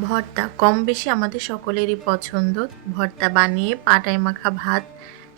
ভর্তা কম বেশি আমাদের সকলেরই পছন্দ। ভর্তা বানিয়ে পাটায় মাখা ভাত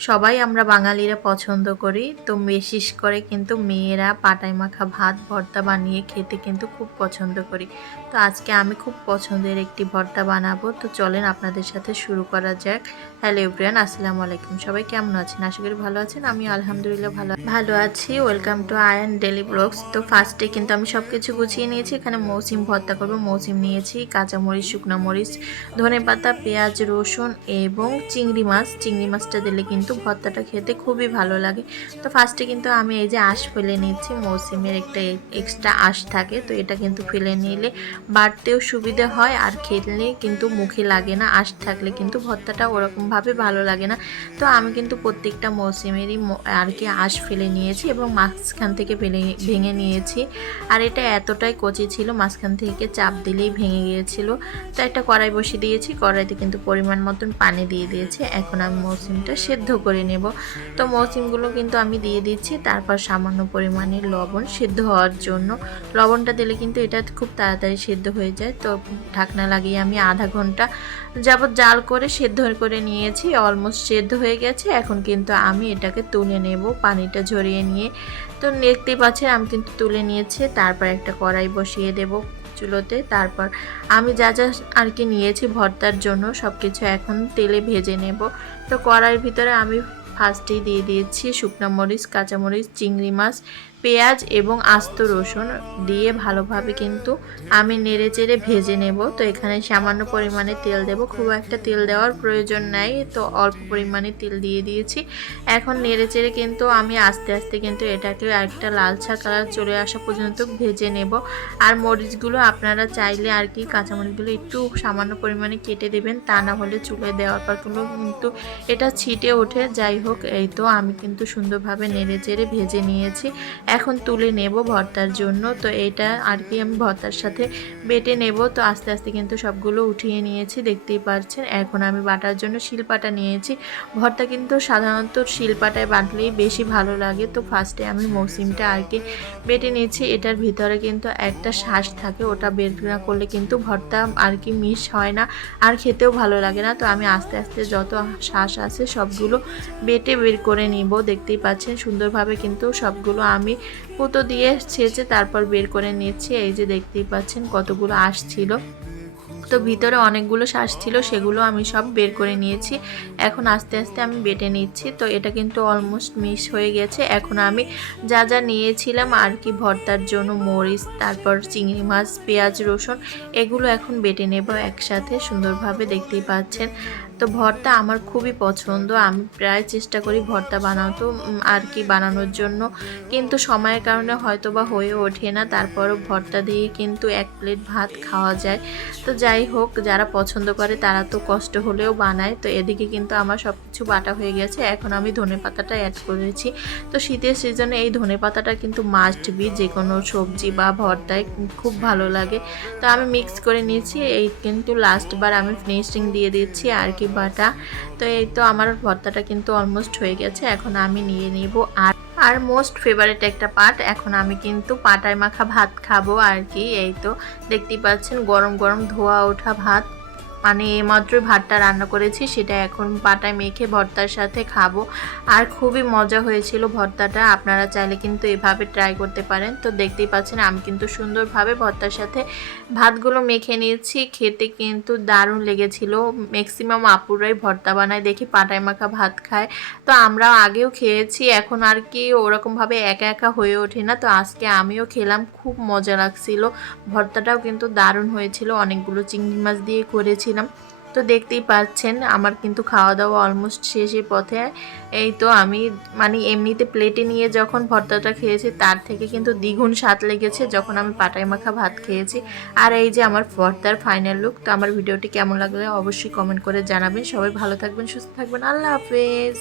সবাই আমরা বাঙালিরা পছন্দ করি। তো বিশেষ করে কিন্তু মেয়েরা পাটায় মাখা ভাত ভর্তা বানিয়ে খেতে কিন্তু খুব পছন্দ করি। তো আজকে আমি খুব পছন্দের একটি ভর্তা বানাবো। তো চলেন আপনাদের সাথে শুরু করা যাক। হ্যালো এভরিওয়ান, আসসালামু আলাইকুম। সবাই কেমন আছেন? আশা করি ভালো আছেন। আমি আলহামদুলিল্লাহ ভালো আছি। Welcome to Ayan daily blogs. তো ফার্স্টে কিন্তু আমি সব কিছু গুছিয়ে নিয়েছি। এখানে মৌসিম ভর্তা করবো। মৌসিম নিয়েছি, কাঁচামরিচ, শুকনো মরিচ, ধনেপাতা, পেঁয়াজ, রসুন এবং চিংড়ি মাছ। চিংড়ি মাছটা দিলে কিন্তু ভর্তাটা খেতে খুবই ভালো লাগে। তো ফার্স্টে কিন্তু আমি এই যে আঁশ ফেলে নিচ্ছি। মৌসিমের একটা এক্সট্রা আঁশ থাকে, তো এটা কিন্তু ফেলে নিলে বাড়তেও সুবিধা হয় আর খেলে কিন্তু মুখে লাগে না। আঁশ থাকলে কিন্তু ভর্তাটা ওরকমভাবে ভালো লাগে না। তো আমি কিন্তু প্রত্যেকটা মৌসিমেরই আর কি আঁশ ফেলে নিয়েছি এবং মাঝখান থেকে ভেঙে নিয়েছি। আর এটা এতটাই কচি ছিল, মাঝখান থেকে চাপ দিলেই ভেঙে গিয়েছিল। তো একটা কড়াই বসিয়ে দিয়েছি, কড়াইতে কিন্তু পরিমাণ মতন পানি দিয়ে দিয়েছি। এখন আমি মৌসিমটা সেদ্ধ করে নেব। তো মৌসিমগুলো কিন্তু আমি দিয়ে দিচ্ছি, তারপর সামান্য পরিমাণে লবণ সেদ্ধ হওয়ার জন্য। লবণটা দিলে কিন্তু এটা খুব তাড়াতাড়ি সেদ্ধ হয়ে যায়। তো ঢাকনা লাগিয়ে আমি আধা ঘন্টা যাবত জাল করে সেদ্ধ করে নিয়েছি। অলমোস্ট সেদ্ধ হয়ে গেছে। এখন কিন্তু আমি এটাকে তুলে নেব পানিটা ঝরিয়ে নিয়ে। তো দেখতেই পাচ্ছেন আমি কিন্তু তুলে নিয়েছি। তারপর একটা কড়াই বসিয়ে দেব চুলোতে। তারপর আমি যা যা আর কি নিয়েছি ভর্তার জন্য সব কিছু এখন তেলে ভেজে নেব। তো কড়াইয়ের ভিতরে আমি ফার্স্টেই দিয়ে দিয়েছি শুকনো মরিচ, কাঁচামরিচ, চিংড়ি মাছ, পেঁয়াজ এবং আস্ত রসুন দিয়ে ভালোভাবে কিন্তু আমি নেড়ে চেড়ে ভেজে নেব। তো এখানে সামান্য পরিমাণে তেল দেব, খুব একটা তেল দেওয়ার প্রয়োজন নাই। তো অল্প পরিমাণে তেল দিয়ে দিয়েছি। এখন নেড়ে চেড়ে কিন্তু আমি আস্তে আস্তে কিন্তু এটাকে একটা লালচা কালার চলে আসা পর্যন্ত ভেজে নেব। আর মরিচগুলো আপনারা চাইলে আর কি কাঁচামরিচগুলো একটু সামান্য পরিমাণে কেটে দেবেন, তা না হলে চুলে দেওয়ার পর কিন্তু এটা ছিটে ওঠে। যাই হোক, এই তো আমি কিন্তু সুন্দরভাবে নেড়ে চেড়ে ভেজে নিয়েছি। এখন তুলে নেব ভর্তার জন্য। তো এটা আর কি আমি ভর্তার সাথে বেটে নেব। তো আস্তে আস্তে কিন্তু সবগুলো উঠিয়ে নিয়েছি, দেখতেই পাচ্ছেন। এখন আমি বাটার জন্য শিলপাটা নিয়েছি। ভর্তা কিন্তু সাধারণত শিলপাটায় বাটলেই বেশি ভালো লাগে। তো ফার্স্টে আমি মৌসিমটা আর কি বেটে নিয়েছি। এটার ভিতরে কিন্তু একটা শ্বাস থাকে, ওটা বের না করলে কিন্তু ভর্তা আর কি মিশ হয় না আর খেতেও ভালো লাগে না। তো আমি আস্তে আস্তে যত শ্বাস আছে সবগুলো বেটে বের করে নিব। দেখতেই পাচ্ছেন সুন্দরভাবে কিন্তু সবগুলো আমি পুতো দিয়ে ছেঁচে তারপর বের করে নিচ্ছি। এই যে দেখতেই পাচ্ছেন কতগুলো আঁশ ছিল। তো ভিতরে অনেকগুলো শ্বাস ছিল, সেগুলো আমি সব বের করে নিয়েছি। এখন আস্তে আস্তে আমি বেটে নিচ্ছি। তো এটা কিন্তু অলমোস্ট মিক্স হয়ে গেছে। এখন আমি যা যা নিয়েছিলাম আর কি ভর্তার জন্য, মরিচ, তারপর চিংড়ি মাছ, পেঁয়াজ, রসুন, এগুলো এখন বেটে নেব একসাথে সুন্দরভাবে। দেখতেই পাচ্ছেন। তো ভর্তা আমার খুবই পছন্দ। আমি প্রায় চেষ্টা করি ভর্তা বানাতো আর কি বানানোর জন্য, কিন্তু সময়ের কারণে হয়তো বা হয়ে ওঠে না। তারপরও ভর্তা দিয়ে কিন্তু এক প্লেট ভাত খাওয়া যায়। তো যাই হোক, যারা পছন্দ করে তারা তো কষ্ট হলেও বানায়। তো এদিকে কিন্তু আমার সব কিছু বাটা হয়ে গেছে। এখন আমি ধনেপাতাটা অ্যাড করেছি। তো শীতের সিজনে এই ধনেপাতাটা কিন্তু মাস্ট বি, যে কোনো সবজি বা ভর্তায় খুব ভালো লাগে। তো আমি মিক্স করে নিয়েছি। এই কিন্তু লাস্টবার আমি ফিনিশিং দিয়ে দিচ্ছি আর কি বাটা। তো এই তো আমার ভর্তাটা কিন্তু অলমোস্ট হয়ে গেছে। এখন আমি নিয়ে নিব আর মোস্ট ফেভারিট একটা পার্ট, এখন আমি কিন্তু পাটায় মাখা ভাত খাবো আর কি। এই তো দেখতেই পাচ্ছেন গরম গরম ধোয়া ওঠা ভাত, মানে এইমাত্রই ভাতটা রান্না করেছি, সেটা এখন পাটায় মেখে ভর্তার সাথে খাবো। আর খুবই মজা হয়েছিল ভর্তাটা। আপনারা চাইলে কিন্তু এভাবে ট্রাই করতে পারেন। তো দেখতেই পাচ্ছেন আমি কিন্তু সুন্দরভাবে ভর্তার সাথে ভাতগুলো মেখে নিয়েছি। খেতে কিন্তু দারুণ লেগেছিল। ম্যাক্সিমাম আপুরাই ভর্তা বানায় দেখি পাটায় মাখা ভাত খায়। তো আমরা আগেও খেয়েছি, এখন আর কি ওরকমভাবে একা একা হয়ে ওঠে না। তো আজকে আমিও খেলাম, খুব মজা লাগছিল। ভর্তাটাও কিন্তু দারুণ হয়েছিল, অনেকগুলো চিংড়ি মাছ দিয়ে করেছিলাম। তো দেখতেই পাচ্ছেন আমার কিন্তু খাওয়া দাওয়া অলমোস্ট শেষের পথে। এই তো আমি মানে এমনিতে প্লেটে নিয়ে যখন ভর্তাটা খেয়েছি তার থেকে কিন্তু দ্বিগুণ স্বাদ লেগেছে যখন আমি পাটায় মাখা ভাত খেয়েছি। আর এই যে আমার ভর্তার ফাইনাল লুক। তো আমার ভিডিওটি কেমন লাগলে অবশ্যই কমেন্ট করে জানাবেন। সবাই ভালো থাকবেন, সুস্থ থাকবেন। আল্লাহ হাফেজ।